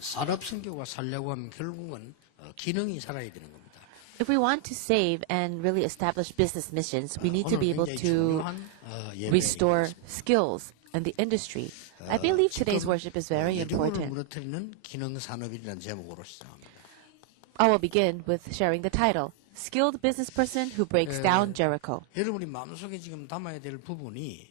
산업 선교가 살려고 하면 결국은 기능이 살아야 되는 겁니다. If we want to save and really establish business missions, we need to 오늘 be able 굉장히 to 중요한 restore 예배입니다. skills in the industry. I believe today's worship is very 예리고를 important. 무너뜨리는 기능 산업이라는 제목으로 시작합니다. I will begin with sharing the title, Skilled Business Person Who Breaks Down Jericho. 여러분이 마음속에 지금 담아야 될 부분이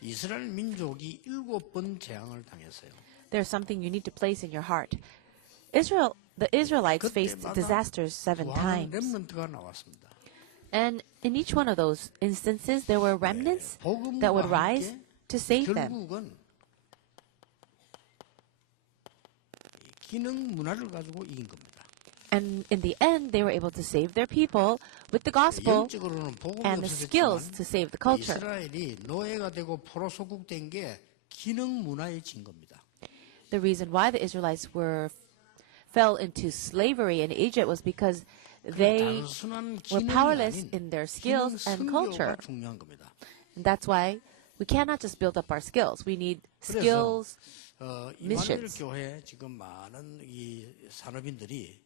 이스라엘 민족이 7번 재앙을 당했어요. There's something you need to place in your heart. The Israelites faced 그때마다 disasters 7 구하는 times. 렘넌트가 나왔습니다. And in each one of those instances, there were remnants that would 복음과 rise 함께 to save them. 결국은 기능 문화를 가지고 이긴 겁니다. And in the end, they were able to save their people with the gospel 영적으로는 복음이 and the skills to 없어졌지만 save the culture. 이스라엘이 노예가 되고 포로 소국된 게 기능 문화에 진 겁니다. The reason why the Israelites fell into slavery in Egypt was because they 단순한 were 기능이 powerless 아닌 in their 기능 skills and culture. 선교가 중요한 겁니다. And that's why we cannot just build up our skills. We need skills. 이마누엘 missions. 교회 지금 많은 이 산업인들이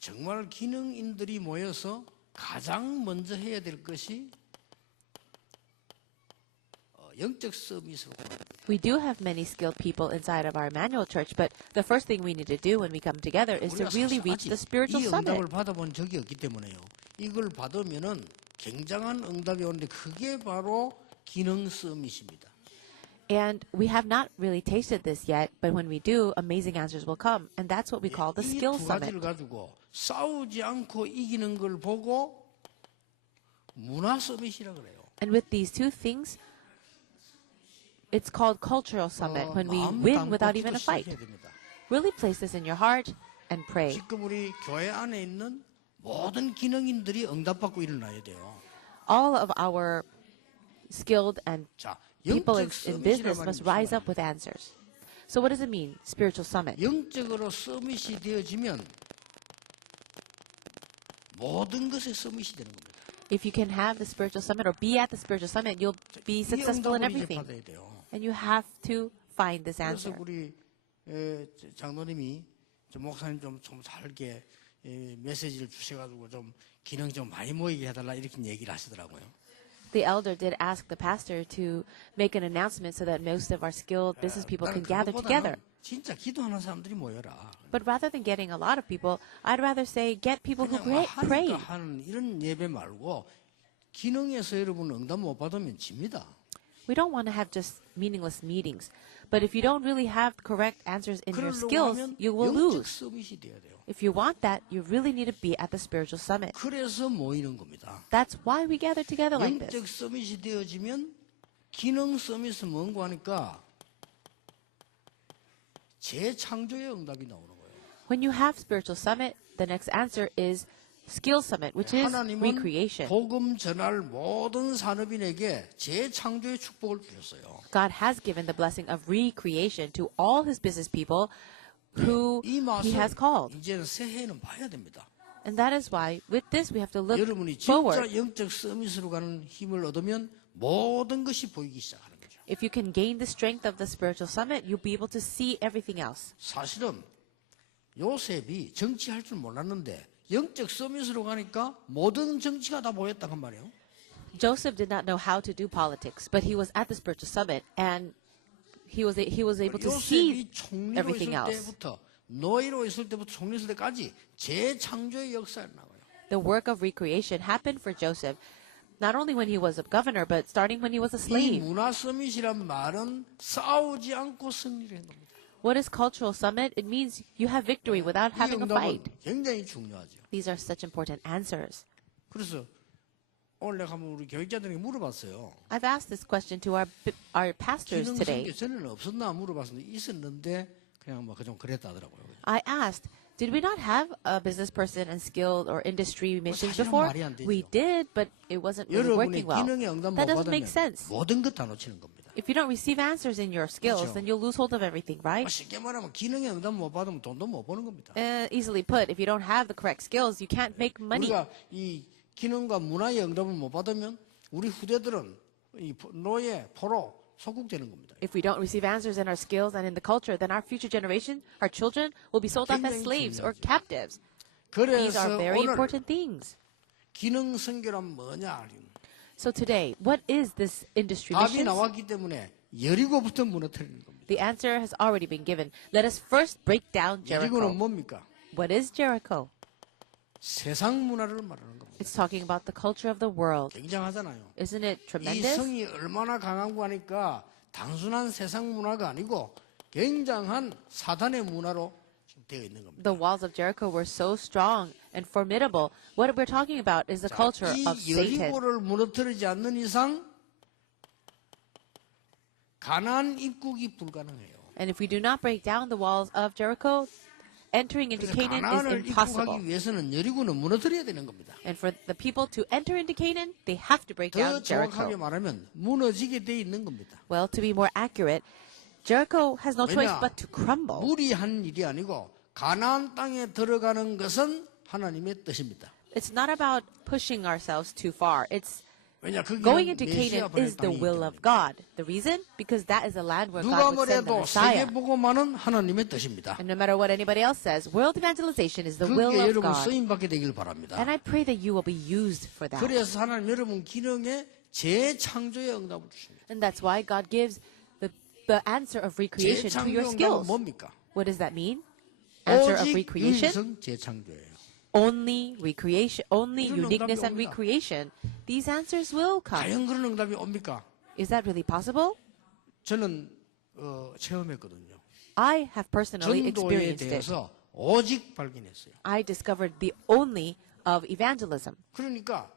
정말 기능인들이 모여서 가장 먼저 해야 될 것이 영적 서밋으로 We do have many skilled people inside of our Emmanuel Church, but the first thing we need to do when we come together is to 우리가 really 사실 reach 아직 the spiritual 이 summit. 응답을 받아본 적이 없기 때문에요. 이걸 받으면은 굉장한 응답이 오는데 그게 바로 기능 서밋입니다. And we have not really tasted this yet, but when we do, amazing answers will come. And that's what we call the 이 skill 두 summit. 가지를 가지고 싸우지 않고 이기는 걸 보고 문화 서밋이라 그래요. And with these two things, it's called cultural summit, when we 마음 win 담고 without even a 기도 fight. 시작해야 됩니다. Really place this in your heart and pray. 지금 우리 교회 안에 있는 모든 기능인들이 응답받고 일어나야 돼요. All of our skilled and 자, people 영적 in business 서밋이란 must 말이 rise 무슨 up with answers. So what does it mean, spiritual summit? 영적으로 서밋이 되어지면 모든 것에 서밋이 되는 겁니다. If you can have the spiritual summit or be at the spiritual summit, you'll be 이 successful in 응답을 이제 everything. 받아야 돼요. And you have to find this 그래서 answer. 우리 장로님이 목사님 좀 잘게 메시지를 주셔가지고 좀 기능 좀 많이 모이게 해달라 이렇게 얘기를 하시더라고요. The elder did ask the pastor to make an announcement so that most of our skilled business people can gather together. 진짜 기도하는 사람들이 모여라. But rather than getting a lot of people, I'd rather say get people who 그냥 pray. 하니까 하는 이런 예배 말고 기능에서 여러분 응답 못 받으면 집니다. We don't want to have just meaningless meetings. But if you don't really have correct answers in your 그러려고 skills, 하면 you will 영적 lose. 서밋이 돼야 돼요. If you want that, you really need to be at the spiritual summit. 그래서 모이는 겁니다. That's why we gather together like 영적 this. 서밋이 되어지면 기능 서밋은 뭔고 하니까 재창조의 응답이 나오는 거예요. When you have spiritual summit, the next answer is skill summit, which is 하나님은 recreation. 복음 전할 모든 산업인에게 재창조의 축복을 주셨어요. God has given the blessing of recreation to all his business people who 이 he has 맛을 called. 이제는 새해에는 봐야 됩니다. And that is why, with this, we have to look 여러분이 forward. 진짜 영적 서밋으로 가는 힘을 얻으면 모든 것이 보이기 시작하는 거죠. If you can gain the strength of the spiritual summit, you'll be able to see everything else. 사실은 요셉이 정치할 줄 몰랐는데 영적 서밋으로 가니까 모든 정치가 다 보였단 말이에요. Joseph did not know how to do politics, but he was at the spiritual summit, and he was able to see 요셉이 총리로 everything 있을 else. 때부터 노예로 있을 때부터 총리 있을 때까지 재창조의 역사를 나와요. The work of recreation happened for Joseph, not only when he was a governor, but starting when he was a 이 slave. 문화 서밋이란 말은 싸우지 않고 승리를 한 겁니다. What is cultural summit? It means you have victory without 이 having a 응답은 fight. 굉장히 중요하죠. These are such important answers. 그래서 오늘 내가 한번 우리 교육자들에게 물어봤어요. I've asked this question to our pastors 기능 today. 선교 전에는 없었나 물어봤는데 있었는데 그냥 뭐 좀 그랬다 하더라고요. I asked, did we not have a business person and skilled or industry missions 사실은 before? 말이 안 되죠. We did, but it wasn't really 여러분이 working well. 기능에 응답 못 That doesn't 받으면 make sense. 모든 것 다 놓치는 겁니다. If you don't receive answers in your skills, 그렇죠. then you'll lose hold of everything, right? 쉽게 말하면 기능에 응답 못 받으면 돈도 못 버는 겁니다. Easily put, if you don't have the correct skills, you can't make money. 우리가 이 기능과 문화의 응답을 못 받으면 우리 후대들은 이 노예, 포로, 소국되는 겁니다. If we don't receive answers in our skills and in the culture, then our future generation, our children, will be sold off as slaves or captives. These are 그래서 very 오늘 important things. 기능 선교란 뭐냐? So today, what is this industry 답이 mission? 나왔기 때문에 여리고부터 무너뜨리는 겁니다. The answer has already been given. Let us first break down 여리고는 Jericho. 뭡니까? What is Jericho? 세상 문화를 말하는 겁니다. It's talking about the culture of the world. 굉장하잖아요. Isn't it 이 tremendous? 성이 얼마나 강하고 하니까 단순한 세상 문화가 아니고 굉장한 사단의 문화로 지금 되어 있는 겁니다. The walls of Jericho were so strong and formidable. What we're talking about is the culture 이 of Satan. 여리고를 무너뜨리지 않는 이상 가나안 입국이 불가능해요. And if we do not break down the walls of Jericho, entering into 그래서 Canaan is 가나안을 impossible. 입국하기 위해서는 여리고는 무너뜨려야 되는 겁니다. And for the people to enter into Canaan, they have to break 더 down 정확하게 Jericho. 말하면 무너지게 돼 있는 겁니다. Well, to be more accurate, Jericho has no choice 왜냐? but to crumble. 무리한 일이 아니고 가나안 땅에 들어가는 것은 하나님의 뜻입니다. It's not about pushing ourselves too far. It's 왜냐 going 그게 into 메시아 Canaan 보낼 is the 땅이기 will 때문에. of God. The reason? Because that is the land where 누가 God would send the 뭐래도 Messiah. 세계 복음화는 하나님의 뜻입니다. And no matter what anybody else says, world evangelization is the will 그게 of 여러분 God. 쓰임 받게 되길 바랍니다. And I pray that you will be used for that. 그래서 하나님 여러분 기능에 재창조의 응답을 주십니다. And that's why God gives the answer of recreation to your 재창조 응답은 skills. 뭡니까? What does that mean? Answer of 오직 recreation? 유일성 재창조예요. Only recreation, only 그런 uniqueness 응답이 and 옵니다. recreation. These answers will come. 과연 그런 응답이 옵니까? Is that really possible? 저는 체험했거든요. I have personally 전도에 experienced it. 대해서 오직 발견했어요. I discovered the only of evangelism. 그러니까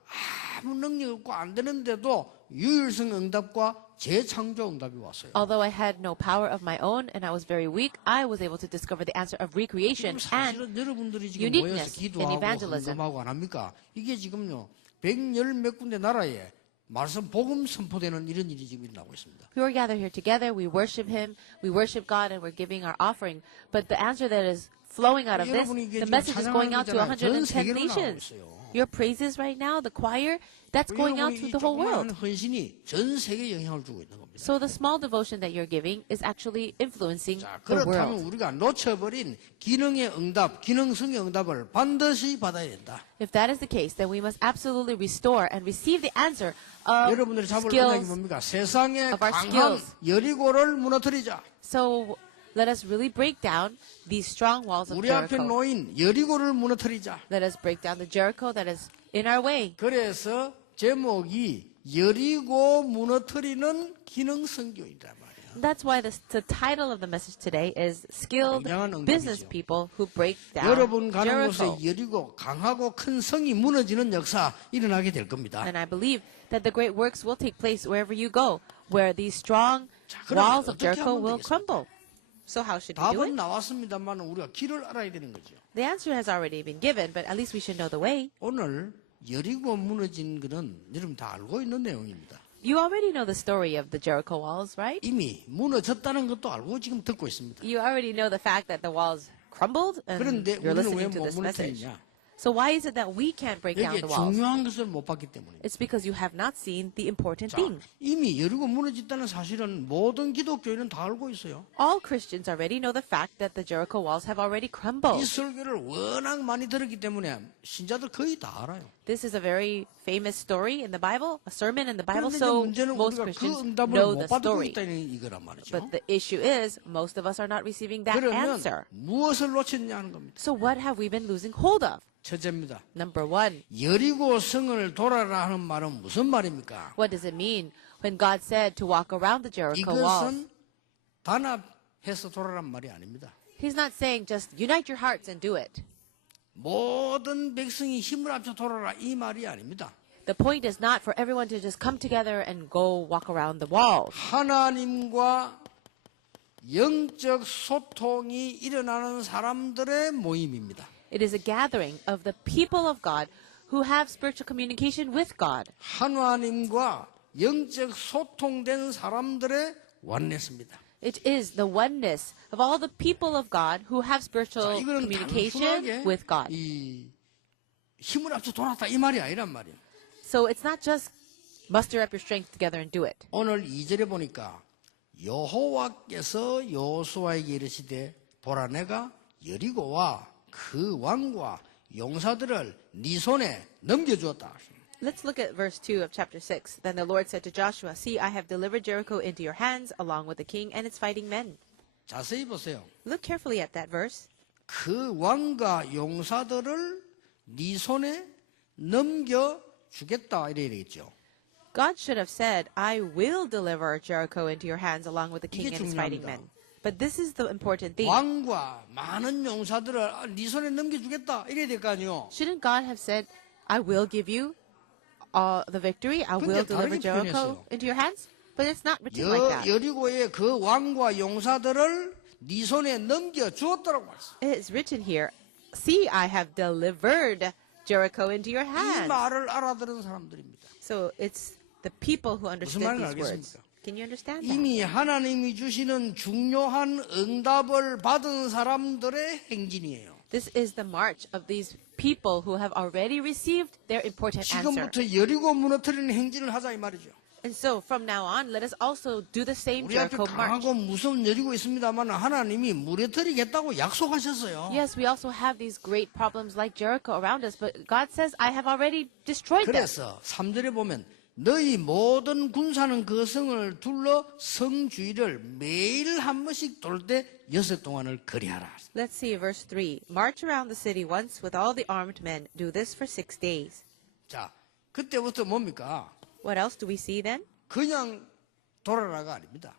아무 능력 없고 안 되는데도 유일성 응답과 재창조 응답이 왔어요. Although I had no power of my own and I was very weak, I was able to discover the answer of recreation and 사실은 여러분들이 지금 uniqueness 모여서 기도하고 in evangelism. 헌금하고 안 합니까? 이게 지금요 110 몇 군데 나라에 말씀 복음 선포되는 이런 일이 지금 일어나고 있습니다. we were gathered here together, we worship Him, we worship God, and we're giving our offering. But the answer that is flowing out of this, 여러분이 이게 the 지금 message is going out to 찬양하는 거잖아요. 전 110 세계로 나가고 nations. 있어요. Your praises right now, the choir, that's going out to 여러분이 이 the whole 조그마한 world. 헌신이 전 세계에 영향을 주고 있는 겁니다. So the small devotion that you're giving is actually influencing 자, the 그렇다면 world. 우리가 놓쳐버린 기능의 응답, 기능성의 응답을 반드시 받아야 된다. If that is the case, then we must absolutely restore and receive the answer of 여러분들이 잡을 응답이 skills. 뭡니까? 세상의 of our 강한 skills. 여리고를 무너뜨리자. So let us really break down these strong walls of 우리 앞에 Jericho. 놓인 여리고를 무너뜨리자. Let us break down the Jericho that is in our way. 그래서 제목이 여리고 무너뜨리는 기능 선교이다 말이야. That's why the title of the message today is Skilled 굉장한 응답이죠. Business People Who Break Down 여러분 가는 Jericho. 곳에 여리고 강하고 큰 성이 무너지는 역사 일어나게 될 겁니다. And I believe that the great works will take place wherever you go, where these strong 자, 그러면 walls of 어떻게 Jericho 하면 will 되겠습니까? crumble. So how should we do 답은 it? 나왔습니다만 우리가 길을 알아야 되는 거죠. The answer has already been given, but at least we should know the way. 오늘 여리고 무너진 것은 여러분 다 알고 있는 내용입니다. You already know the story of the Jericho walls, right? 이미 무너졌다는 것도 알고 지금 듣고 있습니다. You already know the fact that the walls crumbled, and 그런데 you're 우리는 왜 listening to 못 this message. 무너뜨리냐? So why is it that we can't break down 여기에 the walls? 중요한 것을 못 봤기 때문입니다. It's because you have not seen the important 자, things. 이미 여리고 무너졌다는 사실은 모든 기독교인은 다 알고 있어요. All Christians already know the fact that the Jericho walls have already 이 crumbled. 설교를 워낙 많이 들었기 때문에 신자들 거의 다 알아요. This is a very famous story in the Bible, a sermon in the Bible, 그런데 so 문제는 most 우리가 그 Christians 응답을 know 못 the 받고 story. 있다는 이거란 말이죠. But the issue is, most of us are not receiving that 그러면 answer. 무엇을 놓쳤냐 하는 겁니다. So what have we been losing hold of? 첫째입니다. Number one, 여리고 성을 돌아라 하는 말은 무슨 말입니까? what does it mean when God said to walk around the Jericho walls? 이것은 단합해서 돌아란 말이 아닙니다. He's not saying just unite your hearts and do it. 모든 백성이 힘을 합쳐 돌아라 이 말이 아닙니다. The point is not for everyone to just come together and go walk around the walls. 하나님과 영적 소통이 일어나는 사람들의 모임입니다. It is a gathering of the people of God who have spiritual communication with God. 하나님과 영적 소통된 사람들의 원내스입니다. It is the oneness of all the people of God who have spiritual 이거는 communication 단순하게 with God. 이 힘을 합쳐 돌았다 이 말이 아니란 말이에요. So it's not just Muster up your strength together and do it. 오늘 2절에 보니까 여호와께서 여호수아에게 이르시되 보라 내가 여리고와 그 왕과 용사들을 네 손에 넘겨주었다. Let's look at verse 2 of chapter 6. Then the Lord said to Joshua, See, I have delivered Jericho into your hands, along with the king and its fighting men. 자세히 보세요. Look carefully at that verse. 그 왕과 용사들을 네 손에 넘겨주겠다 이래야 되겠죠. God should have said, I will deliver Jericho into your hands, along with the king 이게 and its fighting 중요합니다. men. But this is the important thing. 왕과 많은 용사들을 네 손에 넘겨주겠다 이래야 될 거 아니요. Shouldn't God have said, I will give you the victory, I will 근데 deliver 다르게 Jericho 표현했어요. into your hands? But it's not written like that. 여리고의 그 왕과 용사들을 네 손에 넘겨주었다라고 말했어요. It is written here, See, I have delivered Jericho into your 이 hands. 말을 알아들은 사람들입니다. So it's the people who understood 말인지 these words. 알겠습니까? Can you understand that? 이미 하나님이 주시는 중요한 응답을 받은 사람들의 행진이에요. This is the march of these people who have already received their important answer. 지금부터 여리고 무너뜨리는 행진을 하자 이 말이죠. And so from now on, let us also do the same 우리 앞에 Jericho march. 강하고 무서운 여리고 있습니다만 하나님이 무너뜨리겠다고 약속하셨어요. Yes, we also have these great problems like Jericho around us, but God says, I have already destroyed them. 그래서 3절에 보면 너희 모든 군사는 그 성을 둘러 성 주위를 매일 한 번씩 돌 때 6 동안을 거리하라. Let's see verse 3. March around the city once with all the armed men. Do this for 6 days. 자, 그때부터 뭡니까? What else do we see then? 그냥 돌아라가 아닙니다.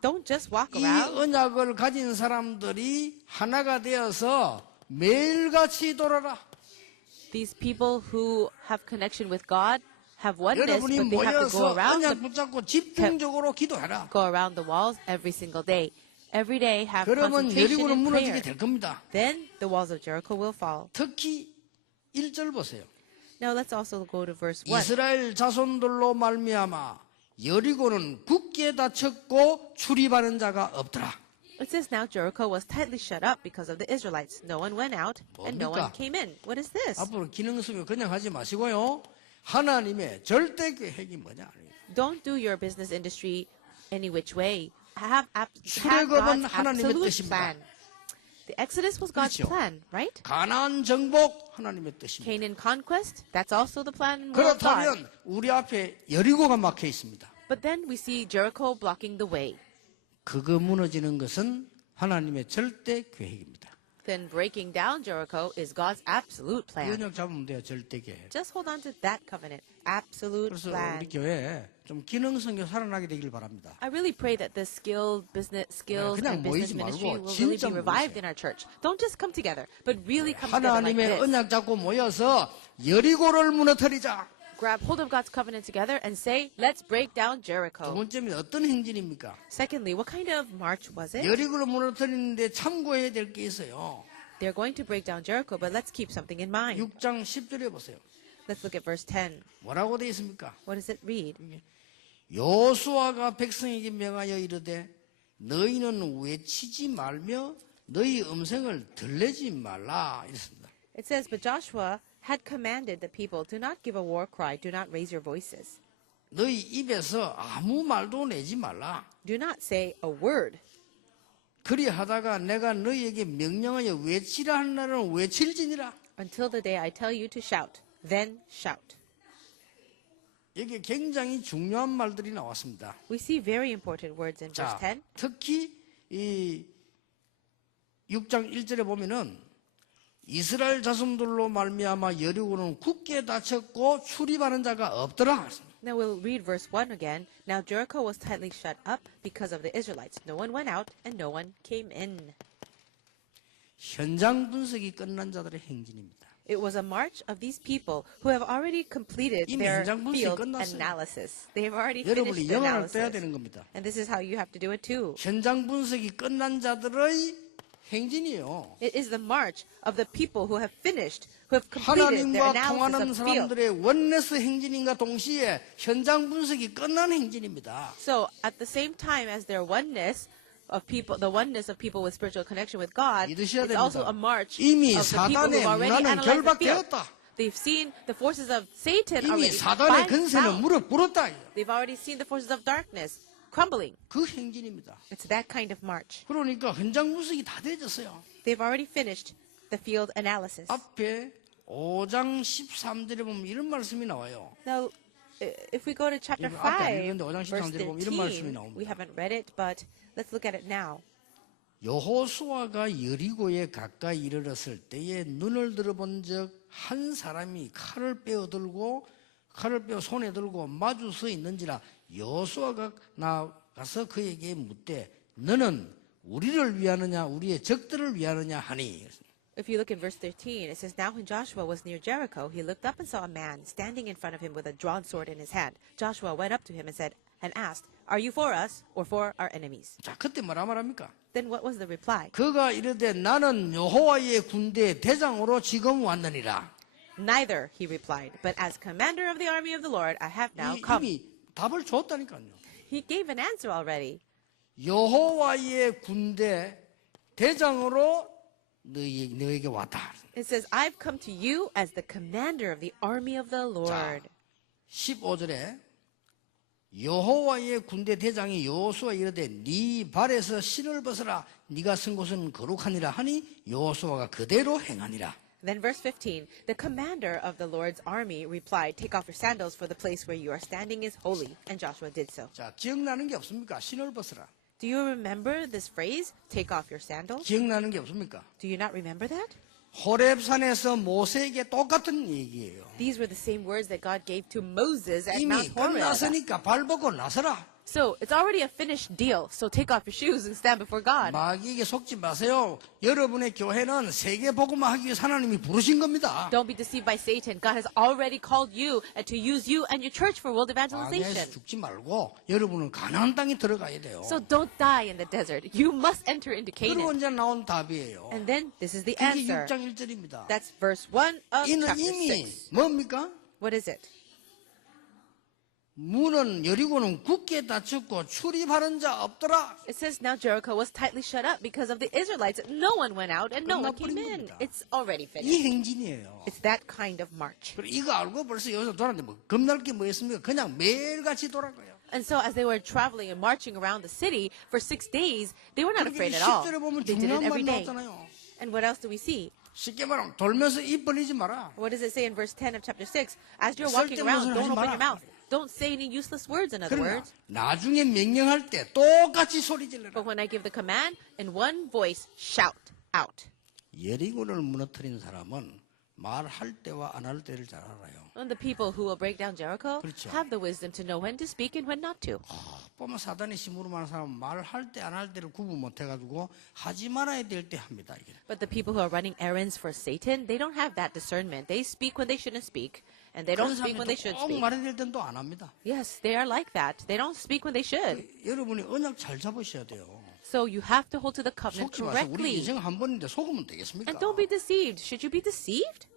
Don't just walk 이 around. 언약을 가진 사람들이 하나가 되어서 매일같이 돌아라. These people who have connection with God have oneness, 여러분이 but they have to go 모여서 around 언약 the, 붙잡고 집중적으로 기도해라. go around the walls every single day. Every day have 그러면 concentration 여리고는 in 무너지게 prayer. 될 겁니다. Then the walls of Jericho will fall. 특히 1절 보세요. Now let's also go to verse 1. 이스라엘 자손들로 말미암아 여리고는 굳게 닫혔고 출입하는 자가 없더라. It says now Jericho was tightly shut up because of the Israelites. No one went out and no one 뭡니까? came in. What is this? 앞으로 기능성을 그냥 하지 마시고요. 하나님의 절대 계획이 뭐냐? Don't do your business industry any which way. Have 출애굽은 God's 하나님의 absolute 뜻입니다. plan. The Exodus was God's 그렇죠. plan, right? 가나안 정복 하나님의 뜻입니다. Canaan conquest, that's also the plan of God. 그렇다면 우리 앞에 여리고가 막혀 있습니다. But then we see Jericho blocking the way. 그거 무너지는 것은 하나님의 절대 계획입니다. Then breaking down Jericho is God's absolute 이 plan. 언약 잡으면 돼요. 절대 계획. Just hold on to that covenant. Absolute 그래서 plan. 우리 교회 좀 기능성이 살아나게 되길 바랍니다. I really pray that the skills 그냥 and business 모이지 ministry 말고 will really 진짜 be revived 모이세요. in our church. Don't just come together, but really come together like 하나님의 this. 언약 잡고 모여서 여리고를 무너뜨리자. Grab hold of God's covenant together and say, let's break down 두 Jericho. 번째는 어떤 행진입니까? Secondly, what kind of march was it? 여리고를 무너뜨리는데 참고해야 될 게 있어요. They're going to break down Jericho, but let's keep something in mind. 6장 10절에 보세요. Let's look at verse 10. 뭐라고 되어 있습니까? What does it read? 여호수아가 백성에게 명하여 이르되 너희는 외치지 말며 너희 음성을 들리지 말라 이랬습니다. It says, but Joshua had commanded the people, do not give a war cry, do not raise your voices. 너희 입에서 아무 말도 내지 말라. Do not say a word. 그리하다가 내가 너희에게 명령하여 외치라 한 날은 외칠지니라. Until the day I tell you to shout, then shout. 여기 굉장히 중요한 말들이 나왔습니다. We see very important words in verse 자, 10. 특히 이 6장 1절에 보면은 이스라엘 자손들로 말미암아 여리고는 굳게 닫혔고 출입하는 자가 없더라. Now we'll read verse 1 again. Now Jericho was tightly shut up because of the Israelites. No one went out and no one came in. 현장 분석이 끝난 자들의 행진입니다. It was a march of these people who have already completed 이미 their 현장 분석이 field 끝났어요. analysis. They have already finished 여러분이 the 영안을 떼야 analysis. 되는 겁니다. And this is how you have to do it too. 현장 분석이 끝난 자들의 행진이요. It is the march of the people who have finished, who have completed their 하나님과 analysis 통하는 of the field. 사람들의 원네스 행진인과 동시에 현장 분석이 끝난 행진입니다. So at the same time as their oneness of people, the oneness of people with spiritual connection with God, 믿으셔야 it's also 됩니다. a march 이미 of the people who 사단의 have already 문화는 analyzed the field. 결박되었다. They've seen the forces of Satan 이미 already 사단의 근세는 bound. 무릎 꿇었다. They've already seen the forces of darkness crumbling. 그 행진입니다. It's that kind of march. 그러니까 현장 분석이 다 되졌어요. They've already finished the field analysis. 앞에 5장 13절에 보면 이런 말씀이 나와요. Now, if we go to chapter 이거 앞에 안 5, 읽었는데 5장 verse 13절에 보면 이런 말씀이 13, 나옵니다. we haven't read it, but let's look at it now. 여호수아가 여리고에 가까이 이르렀을 때에 눈을 들어본 적 한 사람이 칼을 빼어 손에 들고 마주 서 있는지라 여호수아가 나가서 그에게 묻되 너는 우리를 위하느냐 우리의 적들을 위하느냐 하니. If you look in verse 13, it says, Now when Joshua was near Jericho, he looked up and saw a man standing in front of him with a drawn sword in his hand. Joshua went up to him and asked, Are you for us or for our enemies? 자, 그때 뭐라 말합니까? Then what was the reply? 그가 이르되 나는 여호와의 군대 대장으로 지금 왔느니라. Neither, he replied, but as commander of the army of the Lord, I have now come. 이미 답을 줬다니까요. He gave an answer already. 여호와의 군대 대장으로 너에게 왔다. It says, I've come to you as the commander of the army of the Lord. 15절에 여호와의 군대 대장이 여호수아 이르되 네 발에서 신을 벗어라 네가 쓴 곳은 거룩하니라 하니 여호수아가 그대로 행하니라. Then verse 15, the commander of the Lord's army replied, Take off your sandals, for the place where you are standing is holy. And Joshua did so. 자, 기억나는 게 없습니까? 신을 벗어라. Do you remember this phrase, take off your sandals? 기억나는 게 없습니까? Do you not remember that? 호렙산에서 모세에게 똑같은 얘기예요. These were the same words that God gave to Moses at 이미 Mount Horeb. 끝났으니까 발 벗고 나서라. So it's already a finished deal. So take off your shoes and stand before God. 마귀에게 속지 마세요. 여러분의 교회는 세계 복음화 하기 위해서 하나님이 부르신 겁니다. Don't be deceived by Satan. God has already called you and to use you and your church for world 광야에서 evangelization. 죽지 말고 여러분은 가나안 땅에 들어가야 돼요. So don't die in the desert. You must enter into 그리고 Canaan. 이제 나온 답이에요. And then this is the 그게 answer. 6장 1절입니다. That's verse 1 of 이는 chapter 이미 6. 뭡니까? What is it? 문은 여리고는 굳게 닫혔고 출입하는 자 없더라. It says now Jericho was tightly shut up because of the Israelites. No one went out and no one came in. 끝나버린 겁니다. It's already 이 finished. 행진이에요. It's that kind of march. 그리고 이거 알고 벌써 여기서 돌았는데 뭐 겁날 게 뭐 있습니까? 그냥 매일같이 돌아가요. And so as they were traveling and marching around the city for 6 days, they were not 그리고 afraid 이 at all. 10절에 보면 They did it 중요한 every 말 day. 나왔잖아요. And what else do we see? 쉽게 말하면 돌면서 입 벌리지 마라. What does it say in verse 10 of chapter 6? As you're 쓸데없는 walking around, 소리 don't 하지 open 마라. your mouth. Don't say any useless words, in other 그러나 words. 나중에 명령할 때 똑같이 소리 질러라. But when I give the command, in one voice, shout out. 여리고를 무너뜨린 사람은 말할 때와 안 할 때를 잘 알아요. And the people who will break down Jericho 그렇죠. have the wisdom to know when to speak and when not to. 보면 사단의 심으로 많은 사람은 말할 때 안 할 때를 구분 못 해가지고 하지 말아야 될 때 합니다. 이게. But the people who are running errands for Satan, they don't have that discernment. They speak when they shouldn't speak, and they don't 그런 speak when they should 사람이 꼭 speak. 말해야 될 땐 또 안 합니다. Yes, they are like that. They don't speak when they should. 여러분이 언약 잘 잡으셔야 돼요. So you have to hold to the covenant 속지 마세요. 우리 correctly. 인생 한 번인데 속으면 되겠습니까? And don't be deceived. Should you be deceived?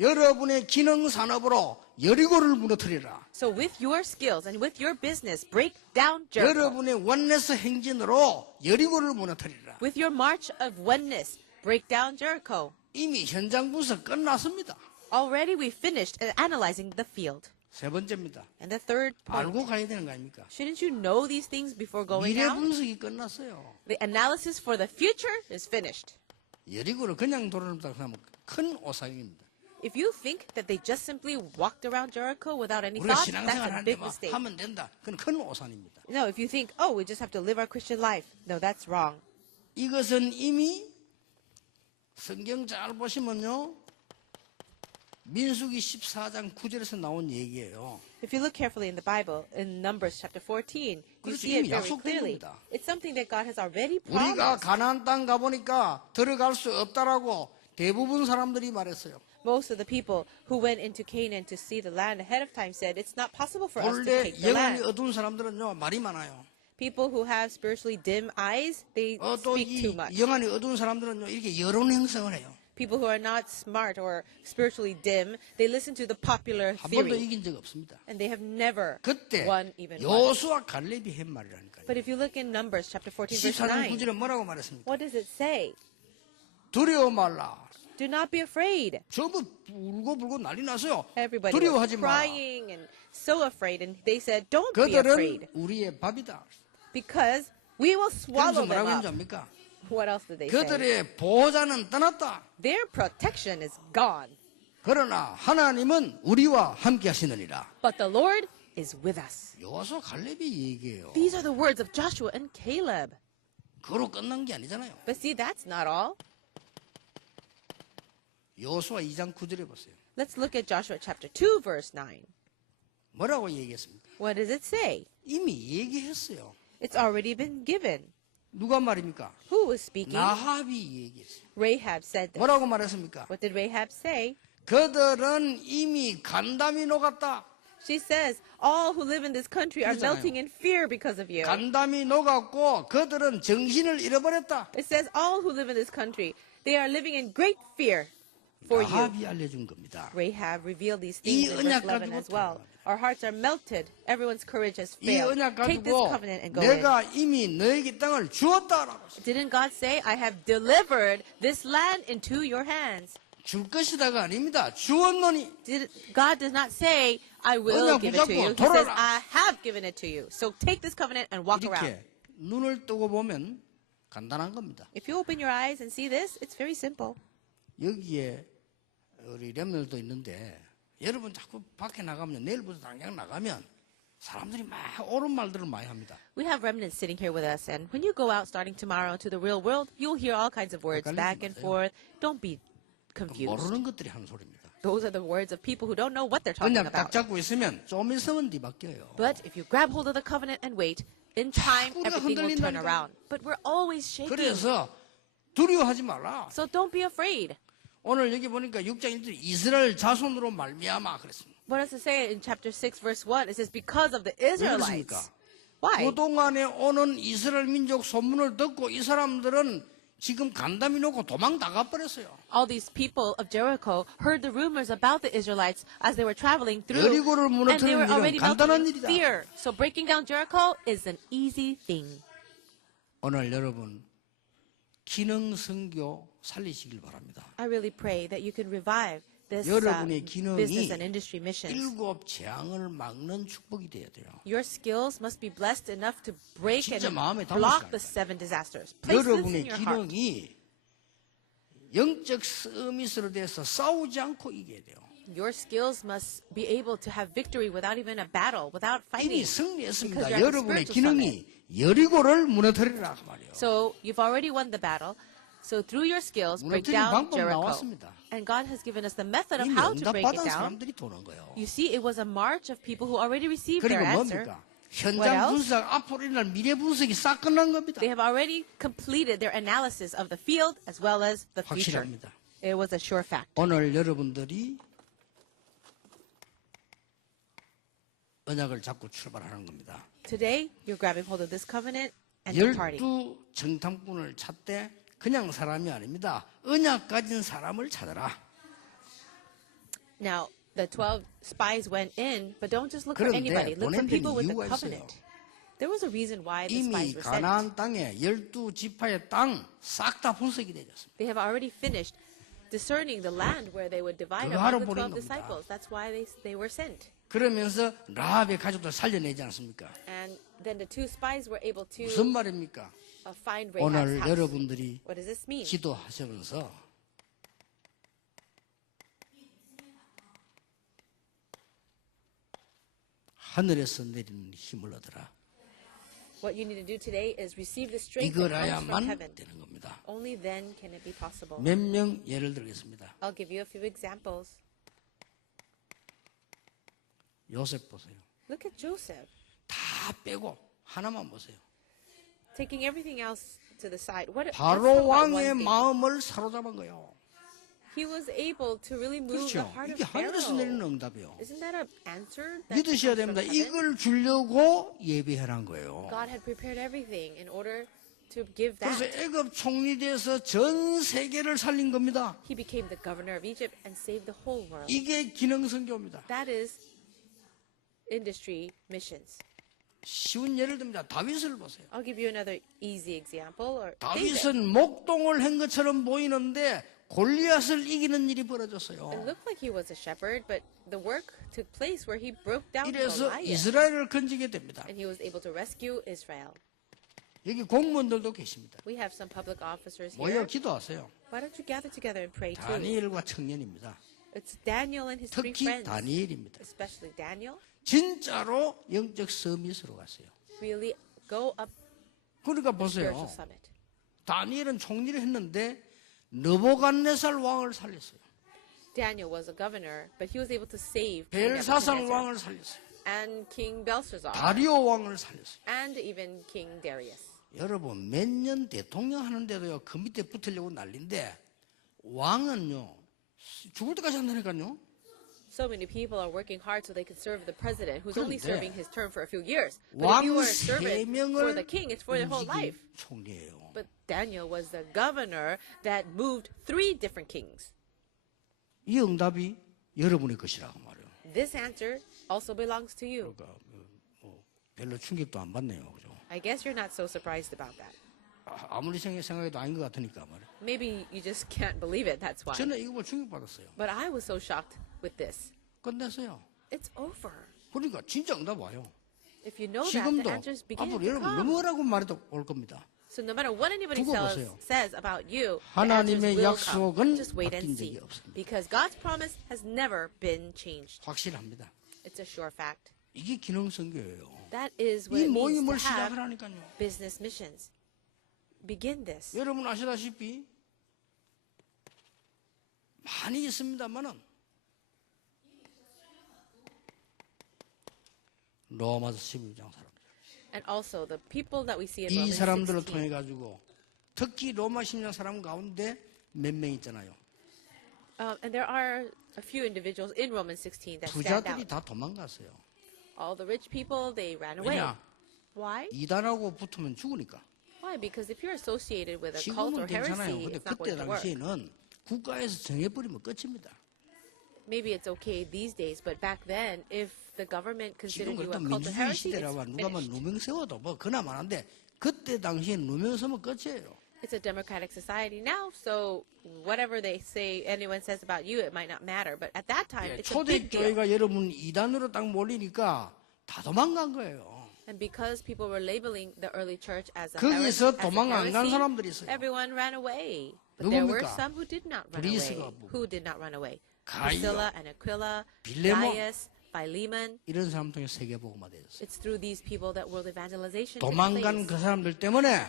여러분의 기능 산업으로 여리고를 무너뜨리라. So with your skills and with your business, break down Jericho. 여러분의 원네스 행진으로 여리고를 무너뜨리라. With your march of oneness, break down Jericho. 이미 현장 분석 끝났습니다. Already we finished analyzing the field. 세 번째입니다. And the third point, 알고 가야 되는 거 아닙니까? shouldn't you know these things before going 미래 out? 분석이 끝났어요. The analysis for the future is finished. 여리고를 그냥 돌아다니다 하면 큰 오산입니다. If you think that they just simply walked around Jericho without any 우리가 thought, 신앙생활 that's a 하는데 big 막 mistake. 하면 된다. 그건 큰 오산입니다. No, if you think, oh, we just have to live our Christian life. No, that's wrong. 이것은 이미 성경 잘 보시면요. 민수기 14장 9절에서 나온 얘기예요. If you look carefully in the Bible, in Numbers chapter 14, you 그렇죠. see it 이미 very 약속된 clearly. 겁니다. It's something that God has already 우리가 promised. 가나안 땅 가보니까 들어갈 수 없다라고 대부분 사람들이 말했어요. Most of the people who went into Canaan to see the land ahead of time said, it's not possible for us to 원래 take the 영안이 land. 어두운 사람들은요 말이 많아요. People who have spiritually dim eyes, they speak too much. 또이 영안이 어두운 사람들은요 이렇게 여론 형성을 해요. People who are not smart or spiritually dim, they listen to the popular 한 번도 theory. 이긴 적 없습니다. And they have never 그때 won even once. 여호수아 갈렙이 한 말이라니까요. But if you look in Numbers chapter 14, verse 14장 9, 9절에 뭐라고 말했습니까? what does it say? 두려워 말라. Do not be afraid. 전부 울고불고 난리 났어요. Everybody was 두려워하지 마라. crying and so afraid, and they said, "Don't be 그들은 afraid, 우리의 밥이다. because we will 그래서 swallow them 뭐라고 up." 했는지 압니까? What else did they say? 그들의 보호자는 떠났다. Their protection is gone, 그러나 하나님은 우리와 함께 하시느니라. but the Lord is with us. 여호수아 갈렙이 얘기해요. These are the words of Joshua and Caleb. 그로 끝난 게 아니잖아요. But see, that's not all. 여호수아 2장 9절에 보세요. Let's look at Joshua chapter 2, verse 9. 뭐라고 얘기했습니까? What does it say? 이미 얘기했어요. It's already been given. 누가 말입니까? Who was speaking? 나합이 얘기했어요. Rahab said this. 뭐라고 말했습니까? What did Rahab say? 그들은 이미 간담이 녹았다. She says, all who live in this country are 그러잖아요. melting in fear because of you. 간담이 녹았고 그들은 정신을 잃어버렸다. It says, all who live in this country, they are living in great fear for you. 나합이 알려준 겁니다. Rahab revealed these 이 things in 언약 verse 11 가지고 as well. 들어갑니다. Our hearts are melted. Everyone's courage has 이 failed. 언약 Take this 가지고 covenant and go in. 내가 이미 너에게 땅을 주었다라고 했어요. Didn't God say, I have delivered this land into your hands? 줄 것이다가 아닙니다. 주었노니. God does not say, I will 언약 give it to you. He 붙잡고 says, 돌아라. I have given it to you. So take this covenant and walk around. 이렇게 눈을 뜨고 보면 간단한 겁니다. If you open your eyes and see this, it's very simple. 여기에 우리 렘들도 있는데 여러분 자꾸 밖에 나가면 내일부터 당장 나가면 사람들이 막 옳은 말들을 많이 합니다. We have remnants sitting here with us, and when you go out starting tomorrow to the real world, you'll hear all kinds of words 헷갈리지 back and 마세요. forth. Don't be confused. 모르는 것들이 하는 소리입니다. Those are the words of people who don't know what they're talking 그냥 딱 about. 잡고 있으면 좀 있으면 뒤바뀌어요. But if you grab hold of the covenant and wait, in time 우리가 everything will turn 흔들린다니까요. around. But we're always shaking. 그래서 두려워하지 마라. So don't be afraid. 오늘 여기 보니까 6장 1절 이스라엘 자손으로 말미암아 그랬습니다. What does it say in chapter 6, verse 1? It says, because of the Israelites. 그렇습니까? Why? 그동안에 오는 이스라엘 민족 소문을 듣고 이 사람들은 지금 간담이 놓고 도망 나가버렸어요. All these people of Jericho heard the rumors about the Israelites as they were traveling through, 여리고를 and they were 무너뜨리는 already 일은 간단한 melting in 일이다. fear. So breaking down Jericho is an easy thing. 오늘 여러분 기능 선교 살리시길 바랍니다. I really pray that you can revive this 여러분의 기능이 business and industry missions. 7 재앙을 막는 축복이 돼야 돼요. Your skills must be blessed enough to break 진짜 and 마음에 block 담으시라니까요. the 7 disasters. Place this in 여러분의 your heart. 기능이 영적 서밋으로 돼서 싸우지 않고 이겨야 돼요. Your skills must be able to have victory without even a battle, without 이미 fighting. 승리했습니다. Because you're at the 여러분의 spiritual 기능이 여리고를 무너뜨리라 그 말이에요. So you've already won the battle. So through your skills, break 무너뜨린 down 방법 Jericho. 나왔습니다. And God has given us the method of 이미 how to break it 응답받은 down. 사람들이 도는 거예요. You see, it was a march of people who already received their 그리고 answer. 뭡니까? What 현장 else? 분석, 앞으로 일어날 미래 분석이 싹 끝난 겁니다. They have already completed their analysis of the field as well as the future. 확실합니다. It was a sure fact. 오늘 여러분들이 언약을 잡고 출발하는 겁니다. Today, you're grabbing hold of this covenant and departing. 12 정탐꾼을 찾되 그냥 사람이 아닙니다. 언약 가진 사람을 찾아라. Now, the 12 spies went in, but don't just look for 그런데 anybody. Look for 보낸 people with the 이유가 있어요. covenant. There was a reason why the 이미 spies were sent. 가나안 땅에 12지파의 땅 싹 다 분석이 되었습니다. They have already finished discerning the land where they would divide 그거 하러 among the 12 보낸 겁니다. disciples. That's why they were sent. 그러면서 라합의 가족들 살려내지 않습니까? And then the 2 spies were able to 무슨 말입니까? find Rahab's 오늘 house. 여러분들이 What does this mean? 기도하시면서 하늘에서 내리는 힘을 얻어라. What you need to do today is receive the strength that comes from 이거라야만 heaven. 되는 겁니다. Only then can it be possible. 몇 명 예를 들겠습니다. I'll give you a few examples. 요셉 보세요. Look at Joseph, 다 빼고 하나만 보세요. taking everything else to the side. Let's talk 바로 about 왕의 one thing. 마음을 사로잡은 거예요. He was able to really move the 그렇죠. heart 이게 of 하늘에서 내리는 Pharaoh. 응답이에요. Isn't that an answer? That 믿으셔야 comes from 됩니다. heaven? 이걸 주려고 예비하란 거예요. God had prepared everything in order to give 그래서 that. 애굽 총리 돼서 전 세계를 살린 겁니다. He became the governor of Egypt and saved the whole world. 이게 기능 선교입니다. That is industry missions. 쉬운 예를 듭니다. 다윗을 보세요. I'll give you another easy example. Or David. 다윗은 목동을 한 것처럼 보이는데 골리앗을 이기는 일이 It 벌어졌어요. looked like he was a shepherd, but the work took place where he broke down 이래서 Goliath. 이스라엘을 건지게 됩니다. And he was able to rescue Israel. 여기 공무원들도 계십니다. We have some public officers 모여 here. 기도하세요. Why don't you gather together and pray too? 다니엘과 청년입니다. It's Daniel and his three 특히 friends, 다니엘입니다. especially Daniel, 진짜로 영적 서밋으로 갔어요. really go up 그러니까 spiritual 보세요. summit. 다니엘은 총리를 했는데 느부갓네살 왕을 살렸어요. Daniel was a governor, but he was able to save King 벨사산 Nebuchadnezzar 왕을 살렸어요. and King Belshazzar 다리오 왕을 살렸어요. and even King Darius. 여러분 몇 년 대통령 하는데도요 그 밑에 붙으려고 난리인데 왕은요 죽을 때까지 한다니까요. So many people are working hard so they can serve the president, who's only 그런데 serving his term for a few years. But if you 왕 were a servant for the 3명을 king, it's for their whole life. 움직인 총리예요. But Daniel was the governor that moved 3 different kings. 이 응답이 여러분의 것이라고 말해요. This answer also belongs to you. 그러니까 뭐 별로 충격도 안 받네요, 그죠? I guess you're not so surprised about that. 아무리 생각해도 아닌 것 같으니까 말이에요. Maybe you just can't believe it, that's why. 저는 이거 보고 충격받았어요. But I was so shocked with this. 끝냈어요. It's over. 그러니까 진짜 응답 와요. If you know that, 지금도 the answers begin 앞으로 to 여러분 come. 뭐라고 말해도 올 겁니다. So no matter what anybody 두고 보세요. says about you, the answers 하나님의 will 약속은 come. Just wait and 바뀐 see. 적이 없습니다. Because God's promise has never been changed. 확실합니다. It's a sure fact. 이게 기능선교예요. That is 이 what it means 모임을 to have 시작하라니까요. business missions. Begin this. 여러분 아시다시피 많이 있습니다만은 로마서 12장 사람들 And also the people that we see in 이 Romans 사람들을 16. 통해 가지고 특히 로마 10년 사람 가운데 몇 명 있잖아요. And there are a few individuals in Romans 16 that stand 부자들이 out. 다 도망갔어요. All the rich people, they ran away. 왜냐? Why? 이단하고 붙으면 죽으니까. Why? Because if you're associated with a cult 지금은 or 괜찮아요. heresy, 근데 it's not 그때 going to work. 당시에는 국가에서 정해버리면 끝입니다. Maybe it's okay these days, but back then, if the government 지금 considered you 그래도 a cult or 민주주의 heresy, 시대라고 it's 누가 뭐 finished. 누명 세워도 뭐 그나마한데 그때 당시엔 누명 세우면 끝이에요. It's a democratic society now, so whatever they say, anyone says about you, it might not matter. But at that time, it's a big deal. 초대교회가 여러분 이단으로 딱 몰리니까 다 도망간 거예요. And because people were labeling the early church as a 거기서 heresy, 도망 안 간 사람들이 있어요. everyone ran away. But there were 누굽니까? some who did not run 브리스가 away. 보고. Who did not run away? 가이오, Priscilla and Aquila, 빌레몬. Gaius, Philemon. 이런 사람 통해 세계복음화 되었어요. It's through these people that world evangelization took 도망간 place. 그 사람들 때문에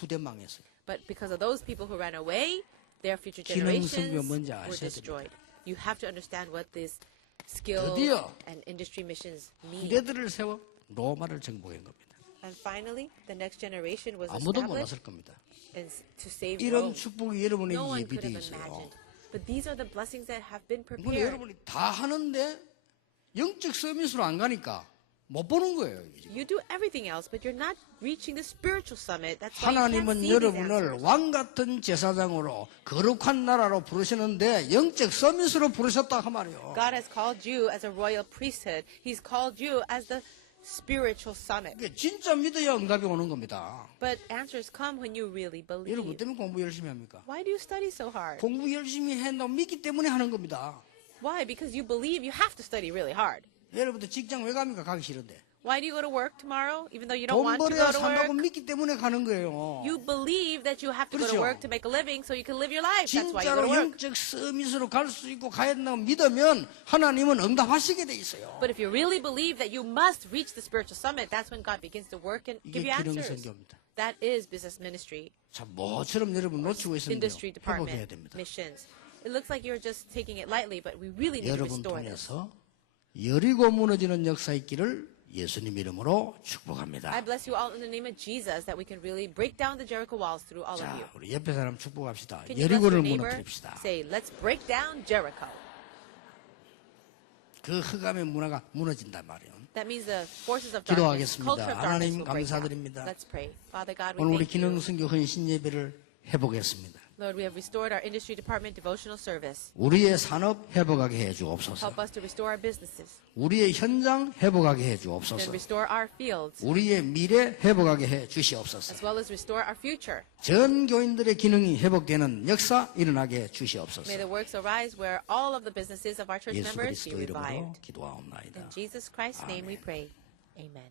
후대 망했어요. But because of those people who ran away, their future 기능 generations 선교 뭔지 were 아셔야 destroyed. You have to understand what these skills 드디어 and industry missions mean. 후대들을 세워 로마를 정복한 겁니다. And finally, the next generation was 아무도 established 몰랐을 겁니다. and to save 이런 Rome. 축복이 여러분에게 No one could 예비되어 have 있어요. imagined. But these are the blessings that have been 근데 prepared. 여러분이 다 하는데 영적 서밋으로 안 가니까 못 보는 거예요. 이게 지금. You do everything else, but you're not reaching the spiritual summit. That's why you can't 하나님은 see these 여러분을 answers. 왕 같은 제사장으로 거룩한 나라로 부르시는데 영적 서밋으로 부르셨다 그 말이에요. God has called you as a royal priesthood. He's called you as the spiritual summit. 이게 진짜 믿어야 응답이 오는 겁니다. But answers come when you really 여러분 believe. 때문에 공부 열심히 합니까? Why do you study so hard? 공부 열심히 한다고 믿기 때문에 하는 겁니다. Why? Because you believe you have to study really hard. 여러분들 직장 왜 갑니까? 가기 싫은데. Why do you go to work tomorrow, even though you don't 돈 want to 벌어야 go to 산다고 work? 믿기 때문에 가는 거예요. You believe that you have to go to 그렇죠. work to make a living so you can live your life. That's why you 진짜로 go to work. 영적 서밋으로 갈 수 있고 가야 된다고 믿으면 하나님은 응답하시게 돼 있어요. But if you really believe that you must reach the spiritual summit, that's when God begins to work and give 이게 you 기능 answers. 선교입니다. That is business ministry, 자, 뭐처럼 여러분 놓치고 있는데요. industry 회복해야 department, 됩니다. missions. It looks like you're just taking it lightly, but we really need to 여러분 restore this. 통해서 여리고 무너지는 역사 있기를 예수님 이름으로 I 축복합니다. bless you all in the name of Jesus that we can really break down the Jericho walls through all of you. 자, 우리 옆에 사람 축복합시다. Can you bless 여리고를 your neighbor? 무너뜨립시다. Say, let's break down Jericho. 그 흑암의 문화가 무너진단 말이에요. That means the forces of darkness, 기도하겠습니다. culture of darkness 하나님 will break down. 감사드립니다. Let's pray. Father God, we 오늘 우리 thank you. 기능 선교 헌신 예배를 해보겠습니다. Lord, we have restored our industry department devotional service. 우리의 산업 회복하게 해 주옵소서. Help us to restore our businesses 우리의 현장 회복하게 해 and 주옵소서. restore our fields, 우리의 미래 회복하게 해 주시옵소서. as well as restore our future. 전 교인들의 기능이 회복되는 역사 일어나게 해 주시옵소서. May the works arise where all of the businesses of our church 예수 members be 그리스도 이름으로 revived. 기도하옵나이다. In Jesus Christ's name we pray. Amen.